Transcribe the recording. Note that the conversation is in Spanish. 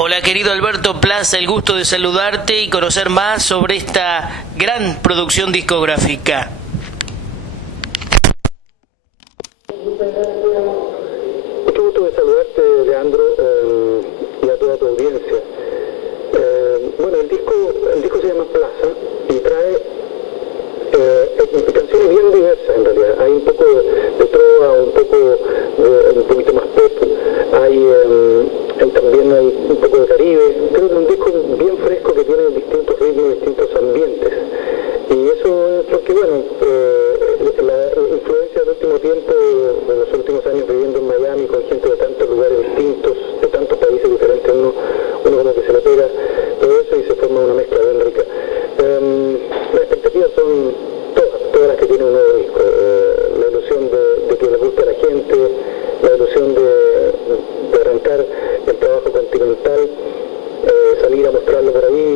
Hola querido Alberto Plaza, el gusto de saludarte y conocer más sobre esta gran producción discográfica. Mucho gusto de saludarte, Leandro, y a toda tu audiencia. Bueno, el disco se llama Plaza y trae canciones bien diversas en realidad. Hay un poco de trova, un poquito más pop, también hay un poco de Caribe. Creo que es un disco bien fresco que tiene distintos ritmos, distintos ambientes. Y eso es porque, bueno, la influencia del último tiempo, de los últimos años viviendo en Miami con gente de tantos lugares distintos, de tantos países diferentes, uno como que se le pega todo eso y se forma una mezcla bien rica. Las expectativas son todas las que tiene un nuevo disco. La ilusión de que le guste a la gente, la ilusión de arrancar el trabajo continental, salir a mostrarlo por ahí